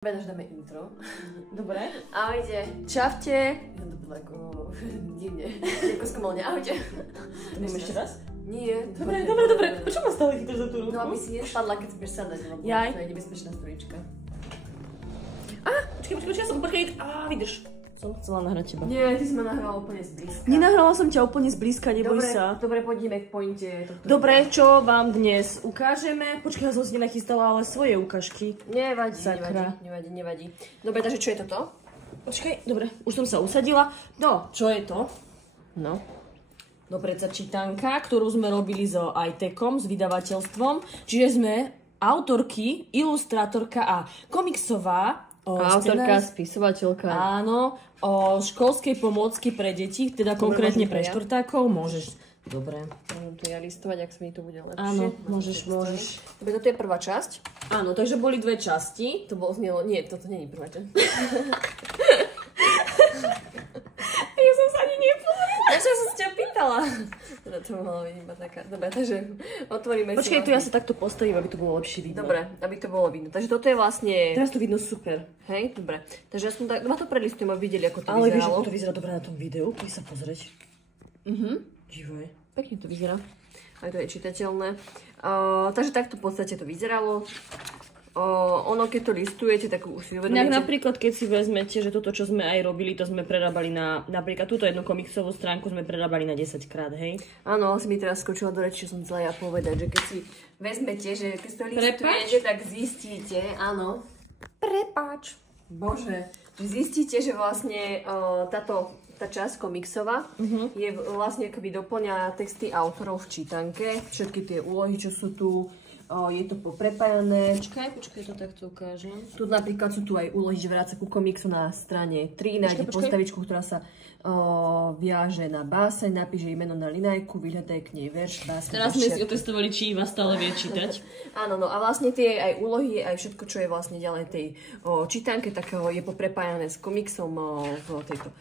Dáš dáme intro. Dobre. Ahojte. Čavte. Ja to bolo ako divne. Ako skomolne. Ahojte. To mám ešte raz? Nie. Dobre. Prečo ma stále chytáš za tú ruku? No aby si nespadla, keď si budeš sadať, lebo Jaj. to je nebezpečná stolička. Počkaj, ja som počkaj. Vydrž. Som chcela nahrať teba. Nie, ty si ma nahrala úplne zblízka. Nenahrala som ťa úplne zblízka, neboj sa. Dobre, poďme k pointe tohto. Dobre, čo vám dnes ukážeme? Počkaj, ja som si nenachystala, ale svoje ukážky. Nevadí, Sakra. nevadí. Dobre, takže čo je toto? Počkaj, dobre, už som sa usadila. No, čo je to? No. No predsa čítanka, ktorú sme robili so iTechom, s vydavateľstvom. Čiže sme autorky, ilustrátorka a komiksová Autorka, spisovateľka. Áno, o školskej pomôcky pre deti, teda konkrétne pre štvrtákov. Môžeš. Dobre. Môžem tu ja listovať, ak sa mi to bude lepšie. Áno, môžeš. Dobre, toto je prvá časť. Áno, takže boli dve časti. To bolo znelo, nie, toto nie je prvá časť. Ja som sa ani nepozerala. Ja som sa ťa pýtala. Teda to mohla byť iba taká. Dobre, takže otvoríme si. Počkaj, tu ja sa takto postavím, aby to bolo lepšie vidno. Dobre, aby to bolo vidno. Takže toto je vlastne... Teraz to vidno super. Hej, dobre. Takže ja som tak... Ma to prelistujem, aby videli, ako to Ale vieš, vyzeralo. ako to vyzerá dobre na tom videu? Poď sa pozrieť. Dívaj. Pekne to vyzerá. Aj to je čitateľné. Takže takto v podstate to vyzeralo. Ono, keď to listujete, tak už si uvedomíte... Napríklad, keď si vezmete, že toto, čo sme aj robili, to sme prerábali na... Napríklad túto jednu komiksovú stránku sme prerábali na 10 krát, hej? Áno, si mi teraz skočila do reči, čo som chcela ja povedať, že keď si vezmete, že keď to listujete, tak zistíte, áno. Prepáč. Bože. Zistíte, že vlastne tá časť komiksová je vlastne akoby doplňa texty autorov v čítanke, všetky tie úlohy, čo sú tu. Je to poprepájané. Počkaj, to takto ukážem. Tu napríklad sú tu aj úlohy, že vráca ku komiksu na strane 3, nájde postavičku, ktorá sa viaže na báseň, napíše meno na linajku, vyhľadaj k nej verš, báseň. Teraz sme si otestovali, či Iva stále vie čítať. Áno, no a vlastne tie aj úlohy, aj všetko, čo je vlastne ďalej tej čítanke, tak je poprepájané s komiksom v tejto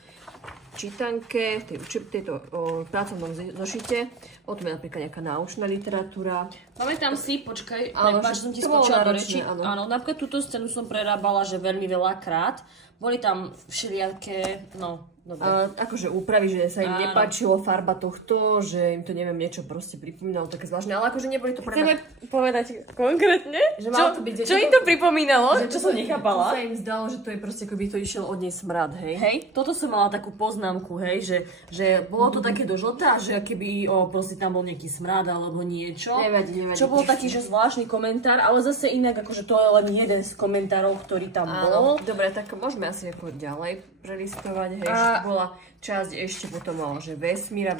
čítanke, v tejto pracovnom zošite. Potom je napríklad nejaká náučná literatúra. Pamätám si, počkaj, prepáč, som ti skočila do reči. Áno, napríklad túto scénu som prerábala, že veľmi veľakrát. Boli tam všelijaké, akože úpravy, že sa im nepáčilo farba tohto, že im to neviem niečo proste pripomínalo také zvláštne, ale akože neboli to Chceme povedať konkrétne? Že malo to byť, čo im to pripomínalo? Čo som nechápala? Sa im zdalo, že to je proste, akoby to išiel od nej smrad, hej? Hej, toto som mala takú poznámku, hej, že bolo to také do žltá, že keby proste tam bol nejaký smrad alebo niečo. Nevadí. Čo bol taký, že zvláštny komentár, ale zase inak, akože to je len jeden z komentárov, ktorý tam bol. Dobre, tak môžeme asi ako ďalej prelistovať, hej, že to bola časť ešte potom, že vesmír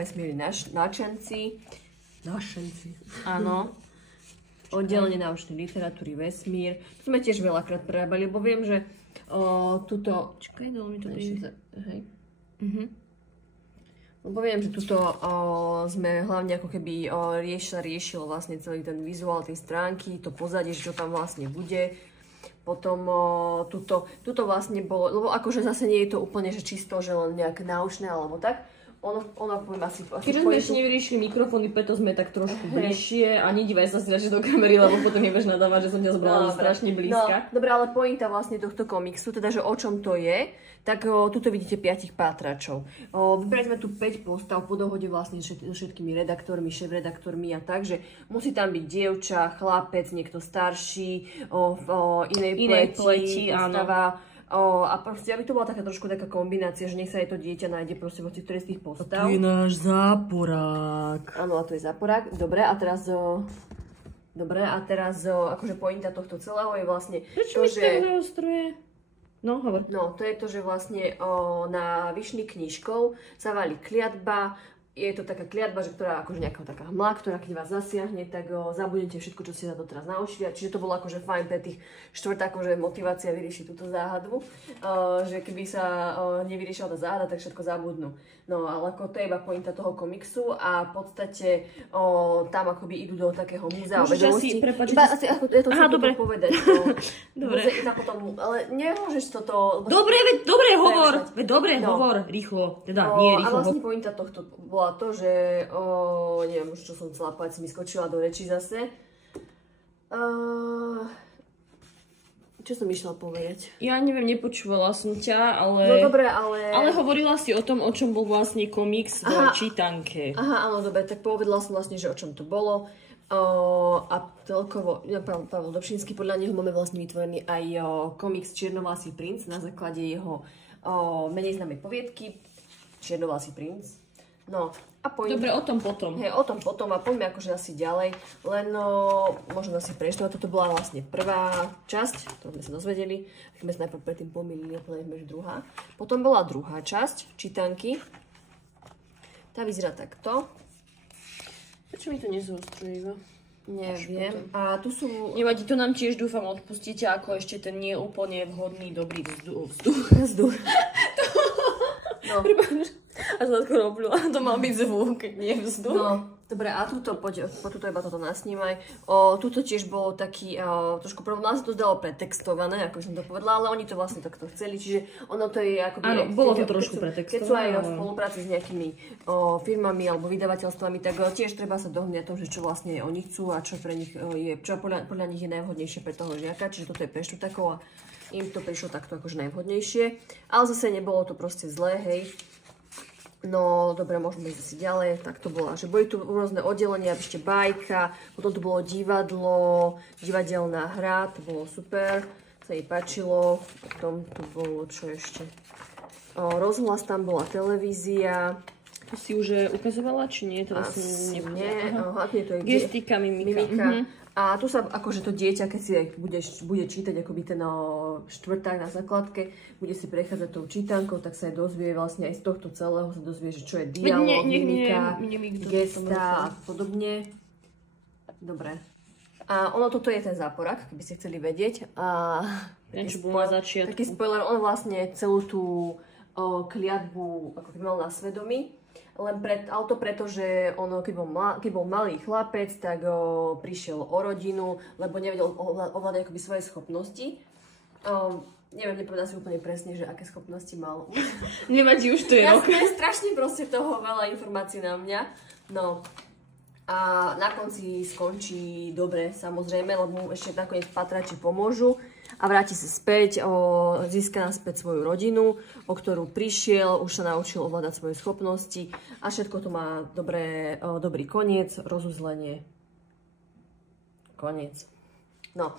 náčenci. Áno. Oddelenie náučnej literatúry, vesmír. To sme tiež veľakrát prerábali, lebo viem, že tuto... Čakaj, dalo mi to prísť. Hej. Lebo viem, že tuto sme hlavne ako keby riešilo vlastne celý ten vizuál tej stránky, to pozadie, čo tam vlastne bude. Potom tuto vlastne bolo, lebo akože zase nie je to úplne že čisto, že len nejaké náučné alebo tak. Ono poviem asi... Keďže sme ešte nevyriešili mikrofóny, preto sme tak trošku bližšie a nedívaj sa si radšej do kamery, lebo potom nebudeš nadávať, že som ťa zobrala strašne blízka. No, dobre, ale pointa vlastne tohto komiksu, teda že o čom to je, tak tuto vidíte 5 pátračov. Vybrali sme tu 5 postav po dohode vlastne so všetkými redaktormi, šéf-redaktormi a tak, že musí tam byť dievča, chlapec, niekto starší, inej pleti postava. A proste, aby to bola taká trošku taká kombinácia, že nech sa aj to dieťa nájde proste vo ktorej z tých postav. To je náš záporák. Áno, a to je záporák. Dobre, a teraz akože pointa tohto celého je vlastne Prečo to, že... Prečo No, hovor. No, to je to, že vlastne na vyšný knižkou sa valí kliatba. Je to taká kliatba, že ktorá akože nejaká taká hmla, ktorá keď vás zasiahne, tak zabudnete všetko, čo ste sa doteraz naučili. Čiže to bolo akože fajn pre tých štvrtákov, že motivácia vyriešiť túto záhadu. Že keby sa nevyriešila tá záhada, tak všetko zabudnú. No, ale ako to je iba pointa toho komiksu a v podstate tam akoby idú do takého múzea vedomostí. Ja to chcem povedať. Dobre. Ale nemôžeš toto... Dobre, hovor, rýchlo. Teda nie rýchlo. A vlastne pointa tohto bola to, že neviem už čo som chcela povedať, si mi skočila do reči zase. Čo som išla povedať? Ja neviem, nepočúvala som ťa, ale... No dobre, ale... Ale hovorila si o tom, o čom bol vlastne komiks v čítanke. Aha, áno, dobre, tak povedala som vlastne, že o čom to bolo. A celkovo, Pavel Dobšinský, podľa neho máme vlastne vytvorený aj komiks Čiernovlasý princ na základe jeho menej známej poviedky Čiernovlasý princ. No, a poďme... Dobre, o tom potom. Hej, o tom potom a poďme akože asi ďalej. Len možno asi prečítať, toto bola vlastne prvá časť, to sme sa dozvedeli. Tak sme sa najprv predtým pomýlili a povedali, že druhá. Potom bola druhá časť čítanky. Tá vyzerá takto. Prečo mi to nezoostruje? Neviem. A tu sú... Nevadí, to nám tiež dúfam odpustíte, ako ešte ten nie úplne vhodný, dobrý vzduch. No. A som skoro oplula. To mal byť zvuk, nie vzduch. No, dobre, a tuto, poď, tuto iba toto nasnímaj. Tuto tiež bolo taký, trošku prvom nás to zdalo pretextované, ako som to povedala, ale oni to vlastne takto chceli, čiže ono to je akoby... Áno, bolo to trošku pretextované. Keď sú aj v spolupráci s nejakými firmami alebo vydavateľstvami, tak tiež treba sa dohodnúť na tom, že čo vlastne oni chcú a čo pre nich je, čo podľa nich je najvhodnejšie pre toho žiaka, čiže toto je pre štvrtákov a im to prišlo takto akože najvhodnejšie. Ale zase nebolo to proste zlé, hej. No, dobre, môžeme ísť asi ďalej. Tak to bola, že boli tu rôzne oddelenia, ešte bajka, potom tu bolo divadlo, divadelná hra, to bolo super, sa jej páčilo. Potom tu bolo, čo ešte? Rozhlas, tam bola televízia. To si už ukazovala, či nie? Teraz nie, to je gestika, mimika. A tu sa akože to dieťa, keď si bude čítať akoby ten štvrták na základke, bude si prechádzať tou čítankou, tak sa aj dozvie vlastne aj z tohto celého sa dozvie, že čo je dialóg, mimika, gesta a podobne. Dobre. A ono toto je ten záporak, keby ste chceli vedieť. A čo bol na začiatku. Taký spoiler, on vlastne celú tú kliatbu ako mal na svedomí. Ale to preto, že ono, keď bol malý chlapec, tak prišiel o rodinu, lebo nevedel ovládať akoby svoje schopnosti. Neviem, nepovedal si úplne presne, že aké schopnosti mal. Nevadí, už to je rok. Strašne proste toho veľa informácií na mňa. No. A na konci skončí dobre, samozrejme, lebo ešte nakoniec patrači pomôžu a vráti sa späť, získa naspäť svoju rodinu, o ktorú prišiel, už sa naučil ovládať svoje schopnosti a všetko to má dobrý koniec, rozuzlenie. Koniec. No,